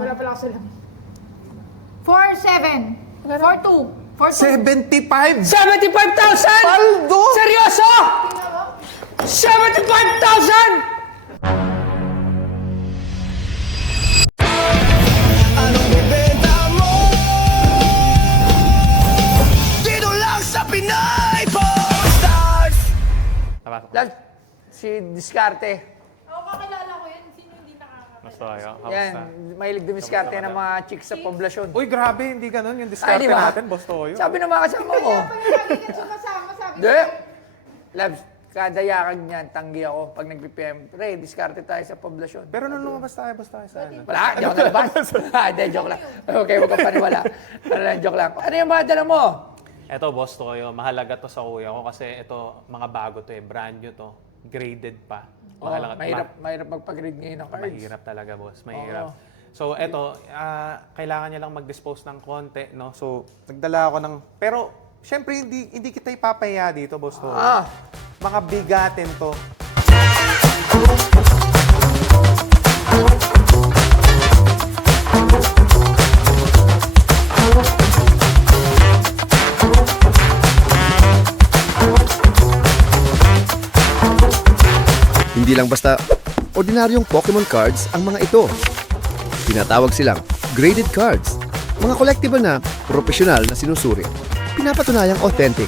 Wala pala ako salam. 4-7. 4-2. 75? 75,000! Paldo! Seryoso? 75,000! Anong ibenta mo? Dito lang sa Pinay Posters! Love, si Diskarte. Ako kakilala ko yan. Sino hindi nakakakilala? Mas tayo. Yan, mahilig dumiskarte ng mga chicks sa poblasyon. Uy, grabe, hindi ganun yung diskarte Ay, di ba? natin, Boss Toyo. Sabi ng mga kasama ko. Kaya pala lagi ka sumasama, sabi ko. Di. Love, kada yakag niyan, tanggi ako pag nag-BPM. Pre, diskarte tayo sa poblasyon. Pero nung lumabas tayo, Boss tayo sa ano? Wala, di ako nalabas. Hindi, joke lang. Okay, huwag kang paniwala. Ano lang, joke lang. Ano yung mga dala mo? Eto, Boss Toyo, mahalaga to sa kuya ko kasi ito, mga bago to brand new to. Graded pa. Mahirap magpag-grade ngayon ng cards. Mahirap talaga, boss. Mahirap. Oo. So, eto, kailangan niya lang mag-dispose ng konti, no? So, nagdala ako ng... Pero, syempre, hindi kita ipapahiya dito, Boss Toyo. Mga bigatin to. Hindi lang basta ordinaryong Pokemon cards ang mga ito. Tinatawag silang graded cards, mga collectible na profesional na sinusuri. Pinapatunayang authentic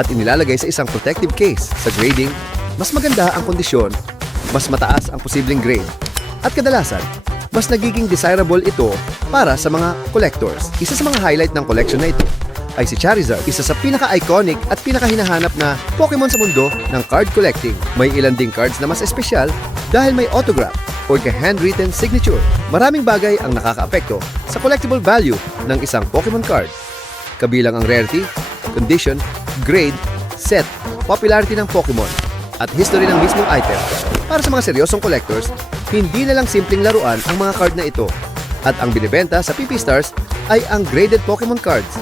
at inilalagay sa isang protective case. Sa grading, mas maganda ang kondisyon, mas mataas ang posibleng grade, at kadalasan, mas nagiging desirable ito para sa mga collectors. Isa sa mga highlight ng collection na ito ay si Charizard, isa sa pinaka-iconic at pinaka-hinahanap na Pokemon sa mundo ng card collecting. May ilan ding cards na mas espesyal dahil may autograph o handwritten signature. Maraming bagay ang nakakaapekto sa collectible value ng isang Pokemon card. Kabilang ang rarity, condition, grade, set, popularity ng Pokemon, at history ng mismong item. Para sa mga seryosong collectors, hindi na lang simpleng laruan ang mga card na ito. At ang binibenta sa PP Stars ay ang graded Pokemon cards.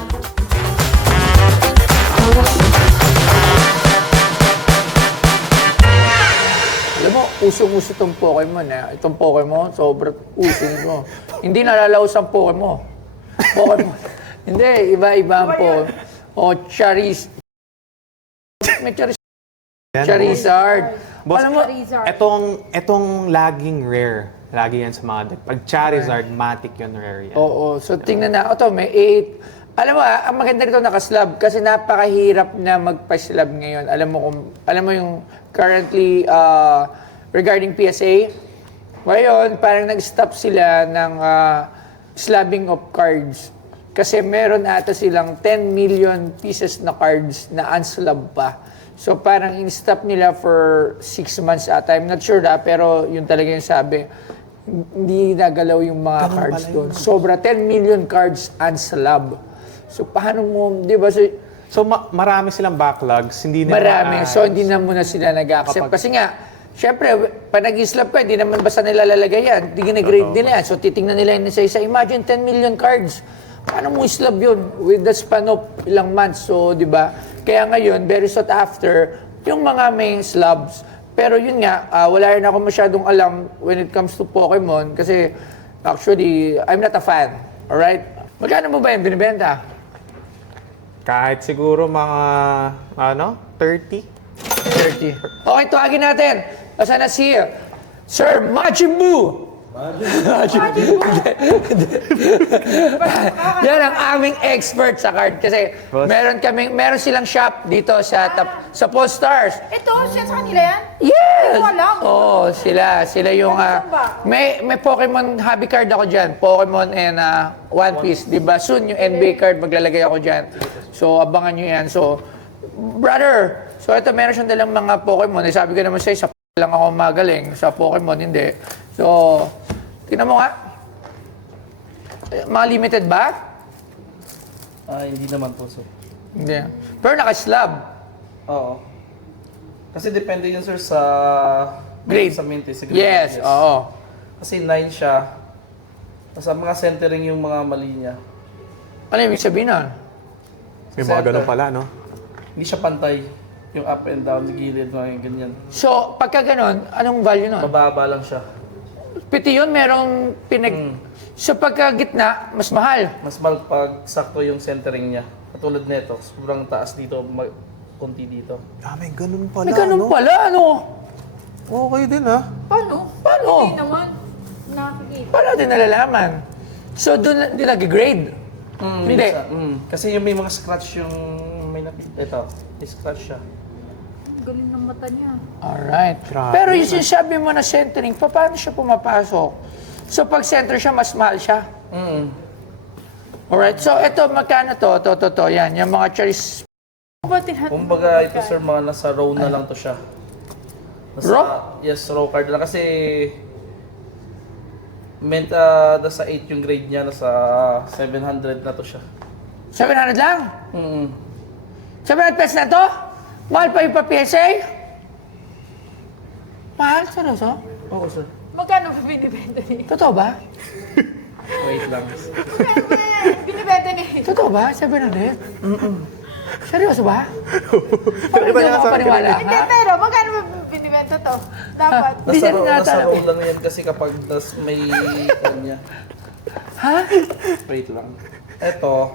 Alam mo, usong-uso itong Pokemon. Itong Pokemon, sobrang usong mo. Hindi nalalaos ang Pokemon. Hindi, iba-iba ang Pokemon. O, May Charizard. Boss, Alam mo, Charizard. etong laging rare. Lagi yan sa mga deck. Pag Charizard, matic yun, rare yan. oo. So, tingnan na. Ito, may 8. Alam mo, ang maganda nito naka-slab kasi napakahirap na magpa-slab ngayon. Alam mo yung currently regarding PSA. Ngayon, parang nag-stop sila ng slabbing of cards. Kasi meron ata silang 10 million pieces na cards na unslab pa. So parang in-stop nila for 6 months ata. I'm not sure pero yun talaga yung sabi. Hindi nagalaw yung mga cards doon. Sobra 10 million cards unslab. So paano mo, di ba? So, marami silang backlogs. Hindi nila Marami. So, hindi na muna sila nag-accept. Kasi nga, syempre, pag nag-slap ka, hindi naman basta nila lalagay yan. Hindi gina-grade nila yan. So, titingnan nila yun isa-isa. Imagine 10 million cards. Paano mo slab yun with the span of ilang months? So, di ba? Kaya ngayon, very sought after, yung mga may slabs. Pero yun nga, wala rin ako masyadong alam when it comes to Pokemon. Kasi, actually, I'm not a fan. Alright? Magkano mo ba yung binibenta? Kahit siguro mga, 30? 30. Okay, tuwagin natin. Asan na si Sir Majin Buu? Yan ang aming expert sa card. Kasi meron silang shop dito sa Pawn Stars. Ito, siya sa kanila yan? Yes! Ito alam. Oo, sila yung... Ano ba? may Pokemon hobby card ako dyan. Pokemon and One Piece. Diba? Soon yung NBA card maglalagay ako dyan. So, abangan nyo yan. So, brother, so ito meron siyang dalang mga Pokemon. Eh, sabi ko naman sa'yo, sa lang ako magaling. Sa Pokemon, hindi. So, tingnan mo nga. Mga limited ba? Hindi naman po, sir. Hindi. Pero naka-slab. Oo. Kasi depende yun, sir, sa Grade. Sa minty. Sa grade. Yes, oo. Kasi 9 siya. Sa mga centering yung mga mali niya. Ano ibig sabihin nun? May mga ganun pala, no? Hindi siya pantay. Yung up and down, gilid, mga ganyan. So, pagka ganun, anong value nun? Mababa lang siya. Piti yun, merong Sa pagkagitna, mas mahal. Mas mahal pag sakto yung centering niya. Katulad nito, sobrang taas dito, konti dito. Ah, may ganun pala, May ganun no? pala, ano? Okay din, ha? Paano? Paano? Hindi naman. Nakikita. Paano din nalalaman? So, doon din nag-grade. Hindi. Minsan, kasi yung may mga scratch yung ito, may scratch siya. Galing ng mata niya. Alright. Grabe Pero yung sinasabi mo na centering, paano siya pumapasok? So, pag center siya, mas mahal siya. Alright. So, ito, magkano to? To. Yan. Yung mga cherries. Kumbaga ito sir, mga nasa row na lang to siya. Row? Yes, row card lang. Kasi nasa 8 yung grade niya, nasa 700 na to siya. 700 lang? 700 pesos na to? Mahal pa yung pa-PSA? Mahal? Seryoso? Oo sir. Magkano ba binibenta niya? Totoo ba? Wait lang. Magkano ba binibenta niya? Totoo ba? 700? Seryoso ba? Parang Iba hindi niya ako sa akin paniwala. Hindi, ha? pero magkano ba binibenta to? Dapat. Di siya Nasa nata- row lang yan kasi kapag may kanya. Ha? Wait lang. Ito,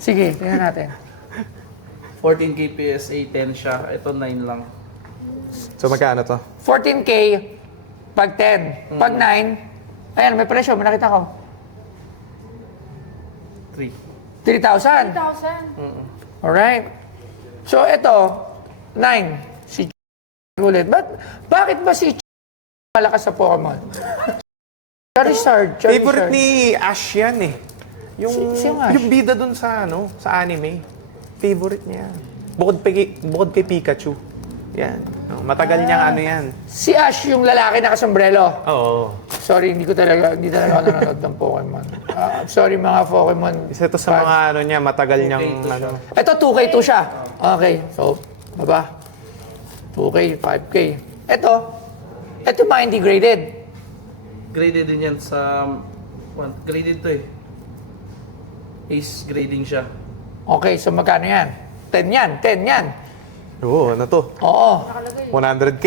Sige, tingnan natin. 14 kPSA 10 siya. Ito 9 lang. So, magkano to? 14K pag 10. Pag 9, ayan, may presyo, may nakita ko. 3. 3,000. 1,000. Alright. So, ito, 9. Si ulit. Bakit ba si malakas sa Pokemon? Charizard. Favorite ni Ash yan, eh. Sino Ash? Yung bida dun sa, sa anime. Favorite niya. Bukod kay Pikachu. Yan. Oh, matagal niyang ano yan. Si Ash, yung lalaki na kasombrelo. Oo. Sorry, hindi talaga ako nanonood ng Pokemon. Sorry mga Pokemon. Isa to sa mga ano niya, matagal niyang ano. Ito, 2K2 siya. Okay, so, baba. 2K, 5K. Ito mga hindi graded. Graded din yan sa... Graded to eh. Ace grading siya. Okay, so magkano yan? 10 yan, 10 yan. Oo, ano to? Oo. 100K.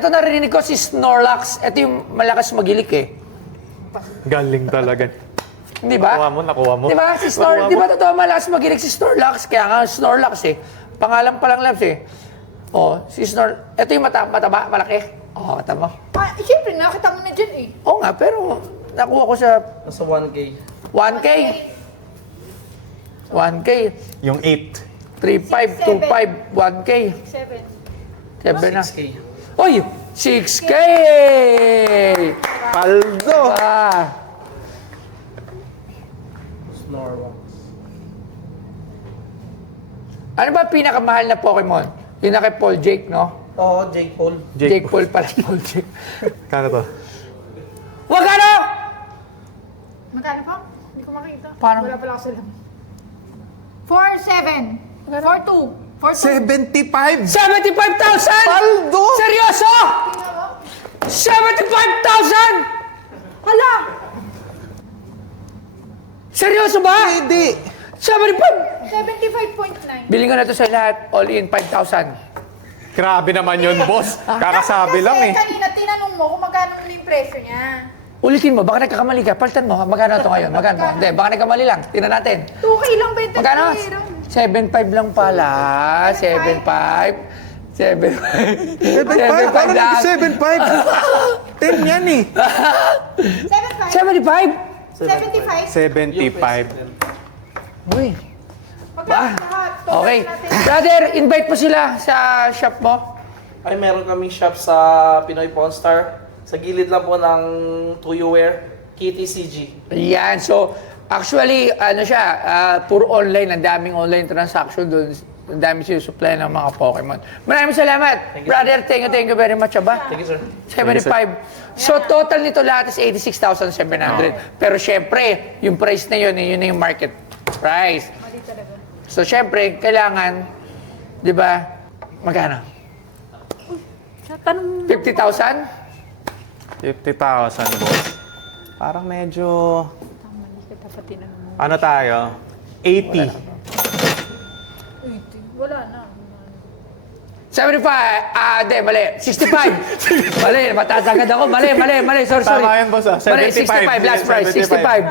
Ito narinig ko si Snorlax. Ito yung malakas magilik eh. Galing talaga. Hindi ba? Nakuha mo. Di ba? Di ba totoo malakas magilik si Snorlax? Kaya nga Snorlax eh. Pangalan pa lang labs eh. Oh, si Ito yung mataba, malaki. Oh, tama. Siyempre, nakita mo na dyan eh. Oo nga, pero nakuha ko sa Nasa 1K. 1K. 1K. Yung 8. 3.5, 2.5, 1K. 7. 7 na. 6K. Uy! 6K! Paldo! Snorlax. Ano ba pinakamahal na Pokemon? Yung na kay Paul Jake, no? Oo, Jake Paul. Jake Paul pala, Paul Jake. Kano to? Magkano? Magkano pa? Hindi ko makita. Parang- Wala pala ako sa lang. 4,700. 4,200. 75! 75,000! Paldo! Seryoso? 75,000! Hala! Seryoso ba? Hindi! 75! 75.9. Bilhin ko na to sa lahat, all in 5,000. Grabe naman yun, boss. Kakasabi lang eh. Kasi kanina tinanong mo kung magkano na yung presyo niya. Ulitin mo, baka nagkakamali ka. Palitan mo, magkano to ngayon? Magkano? Hindi, baka nagkamali lang. Tingnan natin. 2K lang benta Magkano? niya. 7.5 lang pala. 7.5. 7.5. 7.5? Paano nag 7.5? 10 yan eh. 75? 75? 75? 75. Uy. Magkano lahat? Okay. Total natin. Brother, invite mo sila sa shop mo. Ay, meron kaming shop sa Pinoy Pawn Star. Sa gilid lang po ng Tuyo Wear, KTCG. Yan. So, actually, ano siya, puro online. Ang daming online transaction doon. Ang daming sinusupply ng mga Pokemon. Maraming salamat. Brother, thank you very much, aba. Thank you, sir. 75. So, total nito lahat is 86,700. Pero syempre, yung price na yun na yung market price. So, syempre, kailangan, di ba, magkano? Tanong 50,000? 50,000, boss. Parang medyo... dapat tinanong mo. Ano tayo? 80. Wala na. 75. Hindi, mali. 65. Mali, mataas agad ako. Mali. Sorry. Tama yan, boss, ah. Mali, 65. 75. Last price.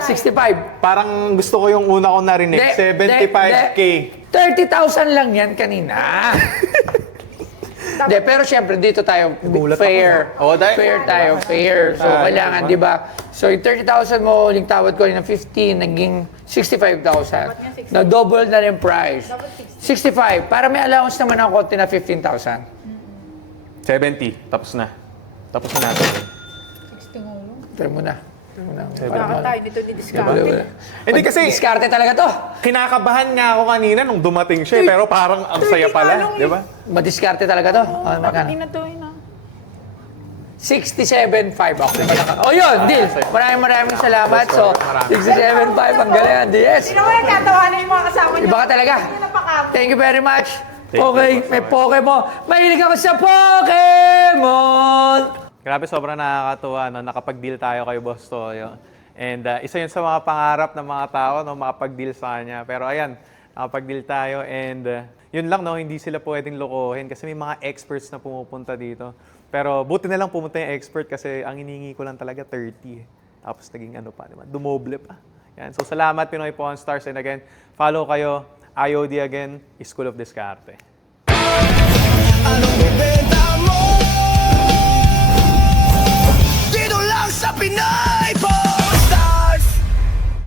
65. Parang gusto ko yung una kong narinig. 75K. 30,000 lang yan kanina. Hindi, pero syempre dito tayo Nagulat fair. ako. Fair tayo, fair. So kailangan, di ba? So yung 30,000 mo, yung tawad ko ng 15, naging 65,000. Na double na rin price. 65. Para may allowance naman ang konti na 15,000. 70. Tapos na natin. 60 nga lang. Try mo na. Wala tayo nito di-discount. Hindi kasi Diskarte talaga to. kinakabahan nga ako kanina nung dumating siya, pero parang ang saya pala, di ba? Madiskarte talaga to. Oh, magkano? Hindi na to yun 67.5 ako. Oh, yun, deal. Maraming salamat. So, 67.5 ang galing, DS. Sino mo yung tatawanan yung mga kasama niyo? Iba ka talaga. Hindi na pakamo. Thank you very much. Thank you, Okay, boss. may Pokemon. Mahilig ako sa Pokemon! Grabe, sobrang nakakatuwa, no? Nakapag-deal tayo kay Boss Toyo. And isa yun sa mga pangarap ng mga tao, no? Makapag-deal sa kanya. Pero ayan, nakapag-deal tayo and yun lang, no? Hindi sila pwedeng lokohin kasi may mga experts na pumupunta dito. Pero buti na lang pumunta yung expert kasi ang hiningi ko lang talaga 30. Tapos naging ano pa, diba? Dumoble pa. Yan. So salamat Pinoy Pawn Stars and again, follow kayo. IOD again, School of Discarte.